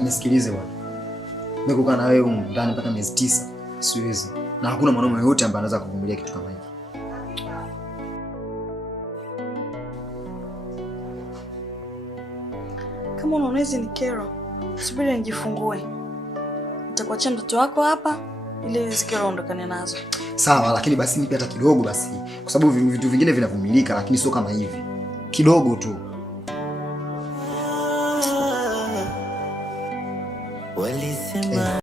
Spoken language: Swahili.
Nisikilize bwana. Mimi kukaa na wewe huko ndani mpaka miezi 9 siwezi. Na hakuna mwanaume yote ambaye anaweza kuvumilia kitu kama hiki. Kama unaonezi ni kero, subiri nijifungue. Nitakuachia mtoto wako hapa ili zikero ondokane nazo. Sawa, lakini basi nipe hata kidogo basi. Kwa sababu vitu vingine vinavumilika lakini sio kama hivi. Kidogo tu. Walisema